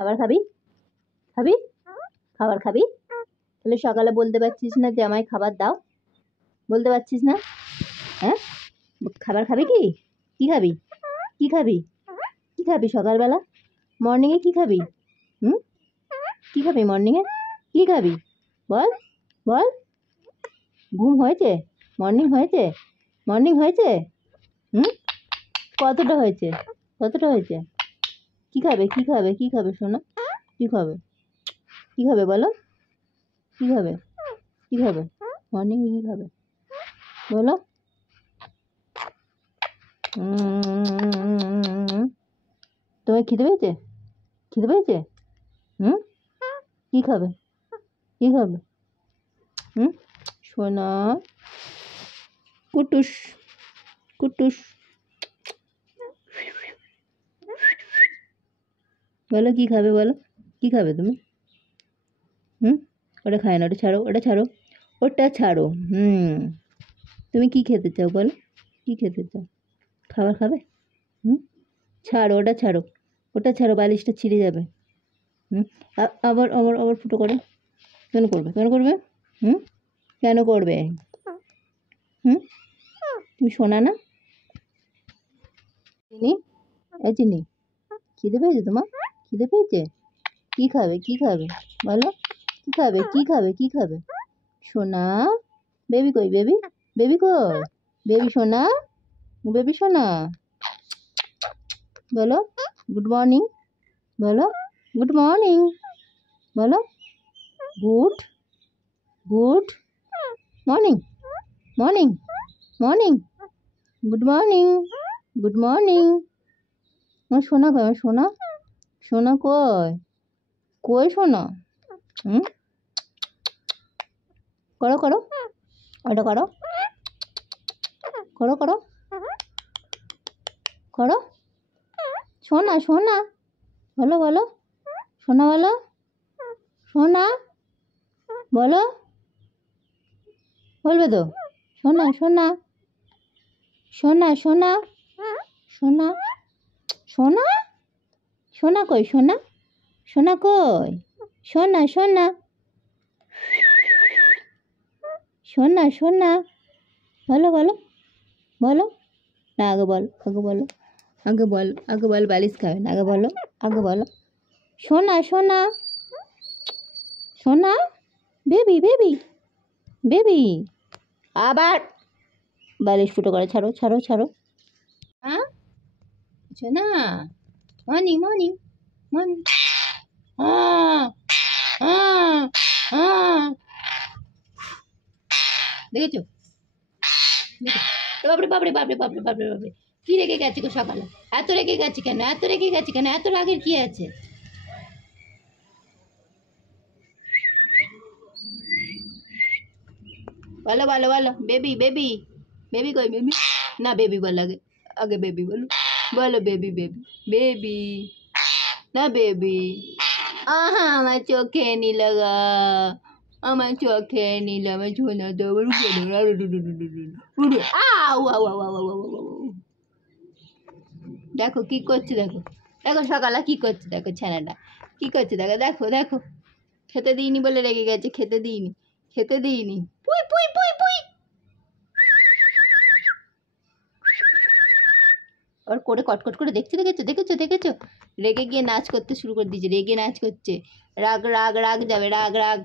খাবার খাবি? খাবি? খাবার খাবি? তাহলে সকালে বলতে পারছিস না যে আমায় খাবার দাও? বলতে পারছিস না? হ্যাঁ, খাবার খাবি কি? কি খাবি? কি খাবি? কি খাবি সকালবেলা? মর্নিংয়ে কি খাবি? হুম, কি খাবি মর্নিংয়ে? কি খাবি? বল, বল। ঘুম হয়েছে? মর্নিং হয়েছে? মর্নিং হয়েছে? হুম, কতটা হয়েছে? কতটা হয়েছে? কি খাবে? কি খাবে? কি খাবে সোনা? কি খাবে? কি খাবে বলো? কি খাবে? কি খাবে? মর্নিংয়ে কি খাবে? বলো। তোমার খিদে পেয়েছে? খিদে পেয়েছে? হুম, কি খাবে? কি খাবে? হুম, সোনা কুটুস কুটুস। বলো কি খাবে? বলো কি খাবে তুমি? হুম, ওটা খায় না, ওটা ছাড়ো, ওটা ছাড়ো, ওটা ছাড়ো। তুমি কি খেতে চাও বলো? কি খেতে চাও? খাবার খাবে? হুম, ছাড়ো, ওটা ছাড়ো, ওটা ছাড়ো, বালিশটা ছিঁড়ে যাবে। হুম, আবার আবার আবার ফুটো করো। কেন করবে? কেন করবে? হুম, কেন করবে? হুম, তুমি শোনা না? চিনি, এই চিনি, খিদে পেয়েছে তোমার? খিদে পেয়েছে? কি খাবে? কি খাবে? বলো কি খাবে? কি খাবে? কি খাবে? সোনা, বেবি কই? বেবি, বেবি কই? বেবি সোনা, বেবি সোনা। বলো গুড মর্নিং। বলো গুড মর্নিং। বলো good good morning. Morning morning. Good morning. Good morning. আমার সোনা কই? আমার সোনা, সোনা কই? কই সোনা? হুম, করো করো, ওটা করো, করো করো, করো। সোনা সোনা, বলো বলো, সোনা বলো, সোনা বলো, বলবে তো? সোনা সোনা, সোনা সোনা, সোনা সোনা, সোনা কই? সোনা, সোনা কই? সোনা সোনা, সোনা সোনা, বলো বলো, বলো না, আগে বলো, আগে বলো, আগে বলো, আগে বলো, বালিশ খাবে না, আগে বলো, আগে বলো। সোনা সোনা, সোনা, বেবি বেবি বেবি। আবার বালিশ ফুটো করে, ছাড়ো ছাড়ো ছাড়ো। হ্যাঁ, সোনা, মর্নিং মর্নিং মর্নিং। হ্যাঁ হ্যাঁ হ্যাঁ, দেখেছো? বাপরে বাপরে বাপরে বাপরে বাপরে বাপরে, কি রেখে গেছে গো সকালে? এত রেখে গেছে কেন? এত রেখে গেছে কেন? এত রাগের কি আছে? বলো বলো বলো, বেবি বেবি, বেবি কই? বেবি না, বেবি বলো আগে, আগে বেবি বলো, বলো বেবি বেবি বেবি, না বেবি। আহা, আমার চোখে নি লাগা, আমার চোখে নি লাগা, আমার ছোনা তো আবার আউ আউ আউ আউ আউ আউ আউ। দেখো কি করছে, দেখো দেখো সকালে কি করছে, দেখো ছেলেটা কি করছে, দেখো দেখো দেখো। খেতে দিইনি বলে রেগে গেছে, খেতে দিইনি, খেতে দিইনি। পুই পুই পুই পুই। আর করে কটকট করে দেখছে, দেখেছো দেখেছো দেখেছো? রেগে গিয়ে নাচ করতে শুরু করে দিয়েছে, রেগে নাচ করছে। রাগ রাগ রাগ যাবে, রাগ রাগ।